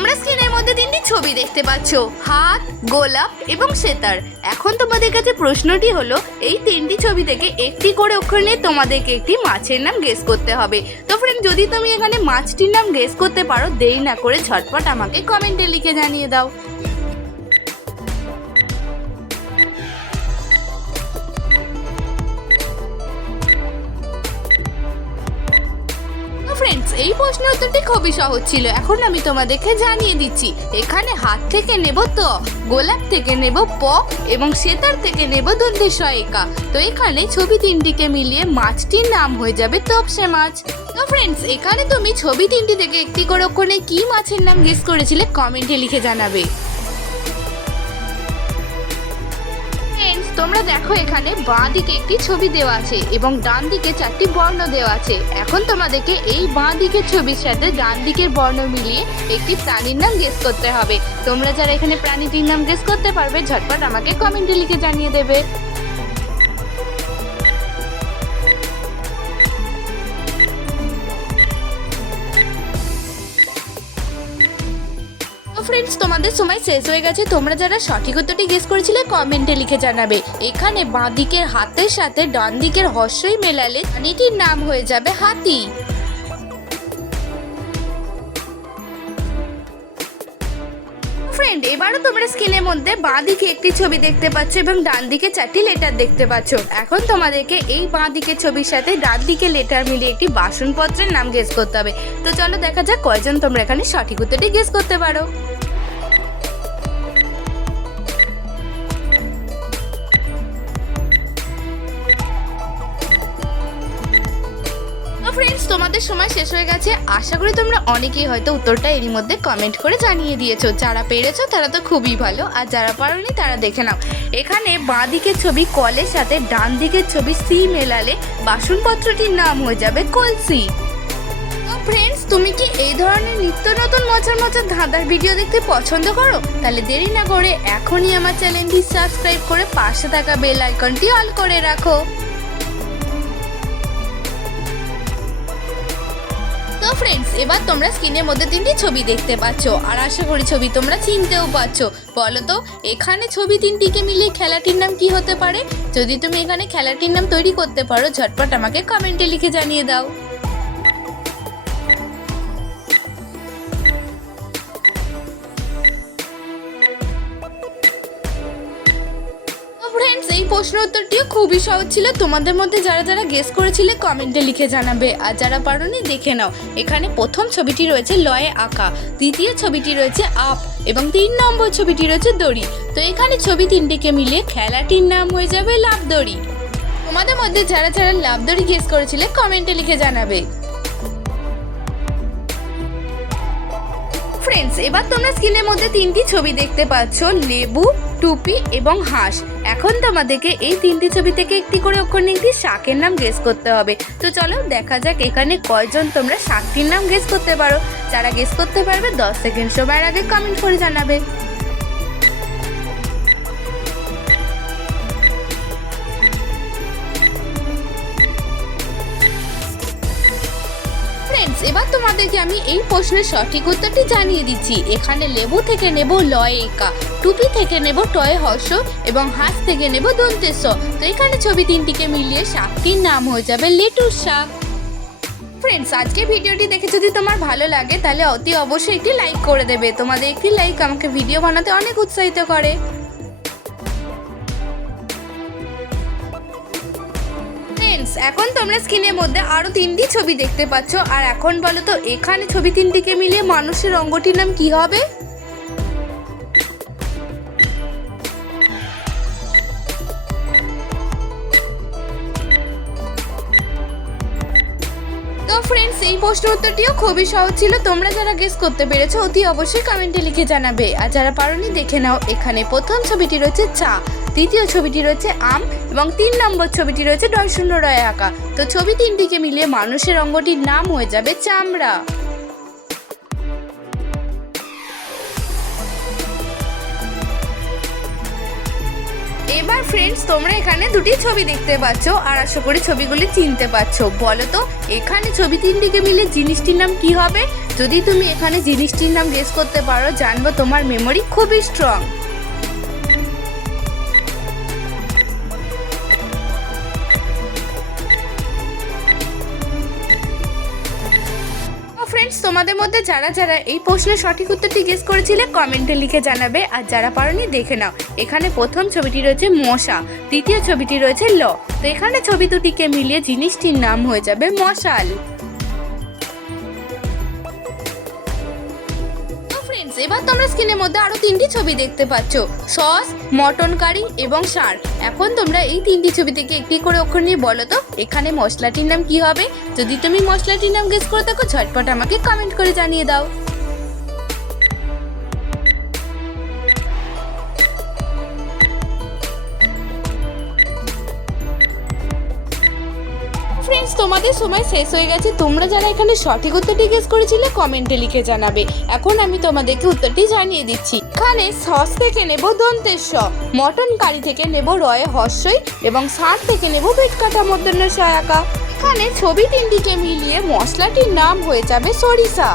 তোমরা স্ক্রিনের মধ্যে তিনটি ছবি দেখতে পাচ্ছ, হাত, গোলাপ এবং সেতার। এখন তোমাদের কাছে প্রশ্নটি হলো, এই তিনটি ছবি থেকে একটি করে অক্ষর নিয়ে তোমাদেরকে একটি মাছের নাম গেস করতে হবে। তো ফ্রেন্ড, যদি তুমি এখানে মাছটির নাম গেস করতে পারো, দেরি না করে ঝটপট আমাকে কমেন্টে লিখে জানিয়ে দাও। ফ্রেন্ডস, এই প্রশ্নের উত্তরটি খুবই সহজ ছিল। এখন আমি তোমাদেরকে জানিয়ে দিচ্ছি। এখানে হাত থেকে নেব ত, গোলাপ থেকে নেব প এবং সেতার থেকে নেব দন্তের স একা। তো এখানে ছবি তিনটিকে মিলিয়ে মাছটির নাম হয়ে যাবে তপসে মাছ। তো ফ্রেন্ডস, এখানে তুমি ছবি তিনটি থেকে একটি করে অক্ষরে কি মাছের নাম গেস করেছিলে কমেন্টে লিখে জানাবে। তোমরা দেখো, এখানে বাঁ দিকে একটি ছবি দেওয়া আছে এবং ডান দিকে চারটি বর্ণ দেওয়া আছে। এখন তোমাদেরকে এই বাঁ দিকের ছবির সাথে ডান দিকের বর্ণ মিলিয়ে একটি প্রাণীর নাম গেস করতে হবে। তোমরা যারা এখানে প্রাণীটির নাম গেস করতে পারবে, ঝটপট আমাকে কমেন্টে লিখে জানিয়ে দেবে। ফ্রেন্ডস, তোমাদের সময় শেষ হয়ে গেছে। তোমরা যারা সঠিক উত্তরটি গেস করেছিলে কমেন্টে লিখে জানাবে। এখানে বাঁ দিকের হাতের সাথে ডান দিকের হর্ষই মেলালে প্রাণীটির নাম হয়ে যাবে হাতি। ফ্রেন্ড, এবারও তোমরা স্ক্রিনের মধ্যে বাঁ দিকে একটি ছবি দেখতে পাচ্ছ এবং ডান দিকে চারটি লেটার দেখতে পাচ্ছ। এখন তোমাদেরকে এই বাঁ দিকের ছবির সাথে ডান দিকের লেটার মিলিয়ে একটি বাসনপত্রের নাম গেস করতে হবে। তো চলো দেখা যাক কয়জন তোমরা এখানে সঠিক উত্তরটি গেস করতে পারো। ফ্রেন্ডস, তোমাদের সময় শেষ হয়ে গেছে। আশা করি তোমরা অনেকেই হয়তো উত্তরটা এরই মধ্যে কমেন্ট করে জানিয়ে দিয়েছো। যারা পেরেছো তারা তো খুবই ভালো, আর যারা পারোনি তারা দেখে নাও। এখানে বাঁ দিকের ছবি কলের সাথে ডান দিকের ছবি সি মেলালে বাসনপত্রটির নাম হয়ে যাবে কলসি। তো ফ্রেন্ডস, তুমি কি এই ধরনের নিত্য নতুন মজার মজার ধাঁধার ভিডিও দেখতে পছন্দ করো? তাহলে দেরি না করে এখনই আমার চ্যানেলটি সাবস্ক্রাইব করে পাশে থাকা বেল আইকনটি অল করে রাখো। তো ফ্রেন্ডস, এবার তোমরা স্ক্রিনের মধ্যে তিনটি ছবি দেখতে পাচ্ছ, আর আশা করি ছবি তোমরা চিনতেও পারছো। বলো তো, এখানে ছবি তিনটিকে মিলিয়ে খেলাটির নাম কি হতে পারে? যদি তুমি এখানে খেলাটির নাম তৈরি করতে পারো, ঝটপট আমাকে কমেন্টে লিখে জানিয়ে দাও। এই প্রশ্নের উত্তরটিও খুবই সহজ ছিল। তোমাদের মধ্যে যারা যারা গেস করেছিলে কমেন্টে লিখে জানাবে, আর যারা পারোনি দেখে নাও। এখানে প্রথম ছবিটি রয়েছে লয়ে আঁকা, দ্বিতীয় ছবিটি রয়েছে আপ এবং 3 নম্বর ছবিটি রয়েছে দড়ি। তো এখানে ছবি তিনটিকে মিলিয়ে খেলাটির নাম হয়ে যাবে লাফ দড়ি। তোমাদের মধ্যে যারা যারা লাফ দড়ি গেস করেছিলে কমেন্টে লিখে জানাবে। ফ্রেন্ডস, এবার তোমরা স্ক্রিনের মধ্যে তিনটি ছবি দেখতে পাচ্ছ, লেবু, টুপি এবং হাঁস। এখন তোমাদেরকে এই তিনটি ছবি থেকে একটি করে অক্ষর নিয়ে একটি শাকের নাম গেস করতে হবে। তো চলো দেখা যাক এখানে কয়জন তোমরা শাকটির নাম গেস করতে পারো। যারা গেস করতে পারবে 10 সেকেন্ড সময়ের আগে কমেন্ট করে জানাবে। ফ্রেন্ডস, এবার তোমাদেরকে আমি এই প্রশ্নের সঠিক উত্তরটি জানিয়ে দিচ্ছি। এখানে লেবু থেকে নেব লয়ে একা, টুপি থেকে নেব টয়ে হর্ষ এবং হাঁস থেকে নেব দন্তের স। তো এখানে ছবি তিনটিকে মিলিয়ে শাকটির নাম হয়ে যাবে লেটুস শাক। ফ্রেন্ডস, আজকে ভিডিওটি দেখে যদি তোমার ভালো লাগে তাহলে অতি অবশ্যই একটি লাইক করে দেবে। তোমাদের একটি লাইক আমাকে ভিডিও বানাতে অনেক উৎসাহিত করে। এখন তোমরা স্ক্রিনের মধ্যে আরো তিনটি ছবি দেখতে পাচ্ছ, আর এখন বলো তো এখানে ছবি তিনটিকে মিলিয়ে মানুষের অঙ্গটির নাম কি হবে? তো ফ্রেন্ডস, এই প্রশ্নের উত্তরটিও খুবই সহজ ছিল। তোমরা যারা গেস করতে পেরেছো অতি অবশ্যই কমেন্টে লিখে জানাবে, আর যারা পারোনি দেখে নাও। এখানে প্রথম ছবিটি রয়েছে চা, দ্বিতীয় ছবিটি রয়েছে আম এবং 3 নম্বর ছবিটি রয়েছে ডয়শূন্য রয়ে আঁকা। তো ছবি তিনটিকে মিলিয়ে মানুষের অঙ্গটির নাম হয়ে যাবে চামড়া। এবার ফ্রেন্ডস, তোমরা এখানে দুটি ছবি দেখতে পাচ্ছ, আর আশা করি ছবিগুলি চিনতে পারছো। বলো তো এখানে ছবি তিনটিকে মিলে জিনিসটির নাম কি হবে? যদি তুমি এখানে জিনিসটির নাম গেস করতে পারো, জানবো তোমার মেমোরি খুবই স্ট্রং। ফ্রেন্ডস, তোমাদের মধ্যে যারা যারা এই প্রশ্নের সঠিক উত্তরটি গেস করেছিলে কমেন্টে লিখে জানাবে, আর যারা পারোনি দেখে নাও। এখানে প্রথম ছবিটি রয়েছে মশা, দ্বিতীয় ছবিটি রয়েছে ল। তো এখানে ছবি দুটিকে মিলিয়ে জিনিসটির নাম হয়ে যাবে মশাল। এবার তোমরা স্ক্রিনের মধ্যে আরো তিনটি ছবি দেখতে পাচ্ছ, সস, মটন কারি এবং সার। এখন তোমরা এই তিনটি ছবি থেকে একটি করে অক্ষর নিয়ে বলো তো এখানে মশলাটির নাম কি হবে। যদি তুমি মশলাটির নাম গেস করে থাকো ঝটপট আমাকে কমেন্ট করে জানিয়ে দাও। ফ্রেন্ডস, তোমাদের সময় শেষ হয়ে গেছে। তোমরা যারা এখানে সঠিক উত্তরটি গেস করেছিলে কমেন্টে লিখে জানাবে। এখন আমি তোমাদেরকে উত্তরটি জানিয়ে দিচ্ছি। এখানে সস থেকে নেব দন্তের স, মটন কারি থেকে নেব রয়ে হর্ষই এবং সার থেকে নেব পেট কাটা মূর্ধন্য সহায়িকা। এখানে ছবি তিনটিকে মিলিয়ে মশলাটির নাম হয়ে যাবে সরিষা।